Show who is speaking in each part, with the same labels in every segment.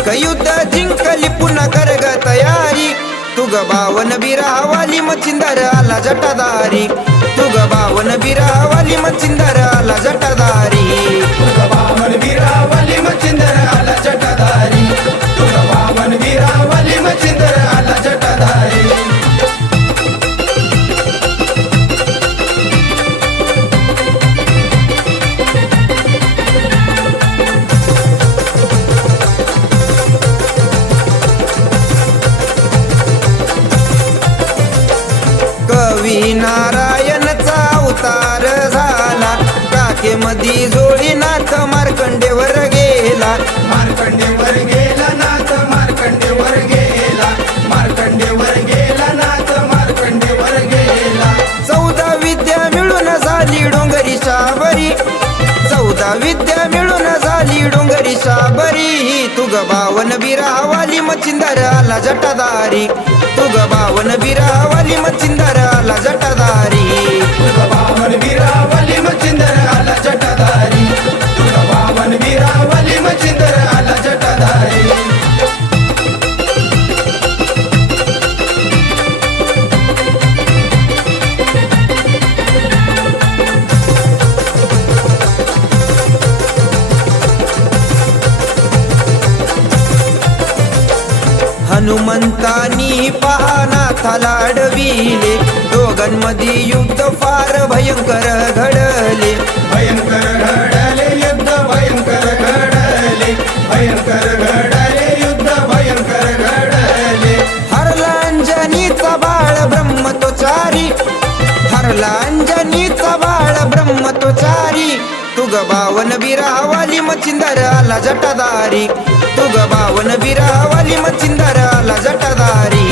Speaker 1: एक युद्ध जिंकली पुन्हा कर तयारी. तुग बावन बिरावाली मच्छिंदर आला जटादारी. तुग बावन बिरावाली मच्छिंदर आला जटादारी. कवी नारायणचा अवतार झाला. काकेमधी जोडीनाथ मार्कंडेवर गेला.
Speaker 2: मार्कंडेवर गेला नाथ मार्कंडेवर गेला. मार्कंडेवर गेला नाथ मार्कंडेवर गेला.
Speaker 1: चौदा विद्या मिळून झाली डोंगरी शाबरी. चौदा विद्या मिळून डोंगरी साबरी तुग बावन बिरावाली मच्छिंदर आला जटादारी तुग बावन बिरावाली मच्छिंदर आला जटादारी. हनुमंतानी पाहनाथाला अडविले. दोघांमध्ये युद्ध फार भयंकर घडले.
Speaker 2: भयंकर घडले युद्ध भयंकर घडले. भयंकर घडले युद्ध भयंकर घडले.
Speaker 1: हरला अंजनीचा बाळ ब्रह्म तो चारी. हरला अंजनीचा बाळ ब्रह्म तो चारी. तुग बावन बिरावाली मच्छिंदर आला जटादारी. तुग बावन बिरावाली मच्छिंदर आला जटादारी.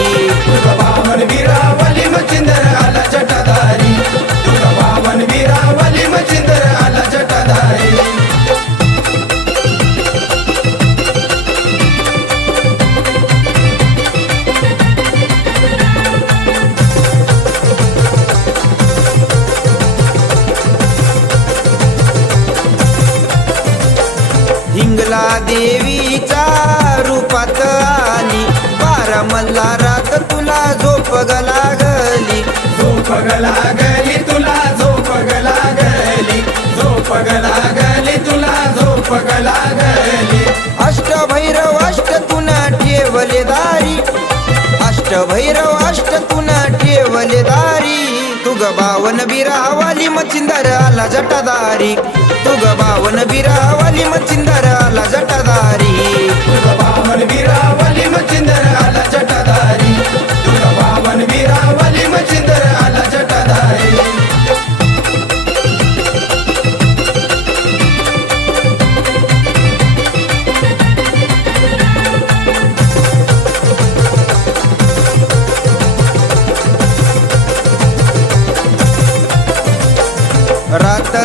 Speaker 1: हिंगला देवीच्या रूपात आली. बारा मल्हारात तुला झोप लागली
Speaker 2: झोप लागली तुला झोप लागली झोप लागली तुला झोप लागली
Speaker 1: अष्टभैरव अष्ट तुना ठेवले दारी. अष्टभैरव अष्ट तुना ठेवले दारी. तुग बावन बिरावाली मच्छिंदर आला जटादारी तुग बावन बिरावाली मच्छिंदर आला जटादारी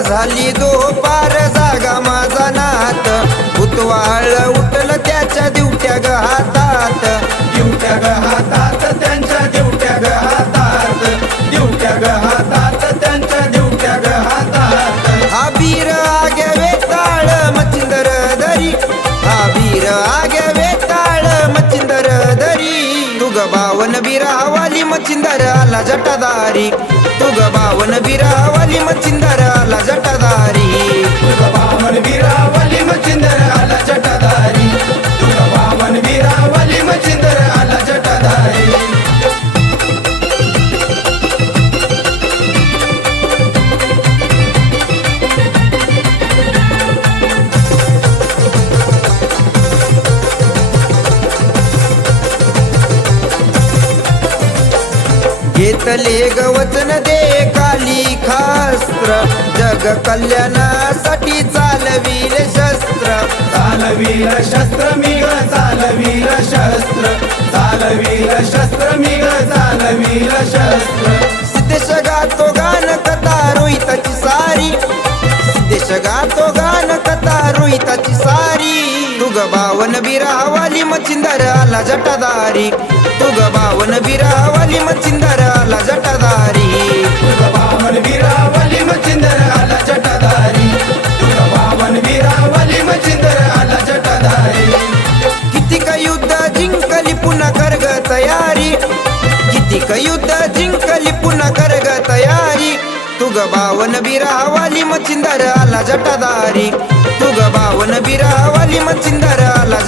Speaker 1: झाली दोपार जागा माझा नात. भूतवाळ उठल त्याच्या दिवट्या ग हातात
Speaker 2: दिवट्या ग हातात त्यांच्या दिवट्या ग हातात दिवट्या ग हातात त्यांच्या दिवट्या ग हातात
Speaker 1: आबीर आग्या वेताळ मच्छिंदर दरी. आबीर आग्या वेताळ मच्छिंदर दरी. तुग बावन बिरावाली मच्छिंदर आला जटादारी. तुग बावन बिरावाली मच्छिंदर आला
Speaker 2: जटादा.
Speaker 1: घेतले गवचन दे काली खास्त्र. जग कल्याणासाठी चालविले शस्त्र.
Speaker 2: चालवील शस्त्र मी ग चालवील शस्त्र. चालवील शस्त्र मी ग चालवील शस्त्र.
Speaker 1: सिद्धेश गातो गान कथा रोहिताची सारी. सिद्धेश गातो गान कथा रोहिताची सारी. तुग बावन बिरावाली मचिंदर आला जटादारी. तुग बावन बिरावाली मचिंदर आला जटादारी.
Speaker 2: तुग बावन बिरावाली मचिंदर आला जटादारी. तुग बिरावाली मचिंदर आला जटादारी.
Speaker 1: किती का युद्ध जिंकली पुन्हा करग तयारी. किती का युद्ध जिंकली पुन्हा करग तयारी. तुग बावन बिरावाली मचिंदर आला जटादारी.
Speaker 2: तुग बावन बिरावाली मच्छिंदर आला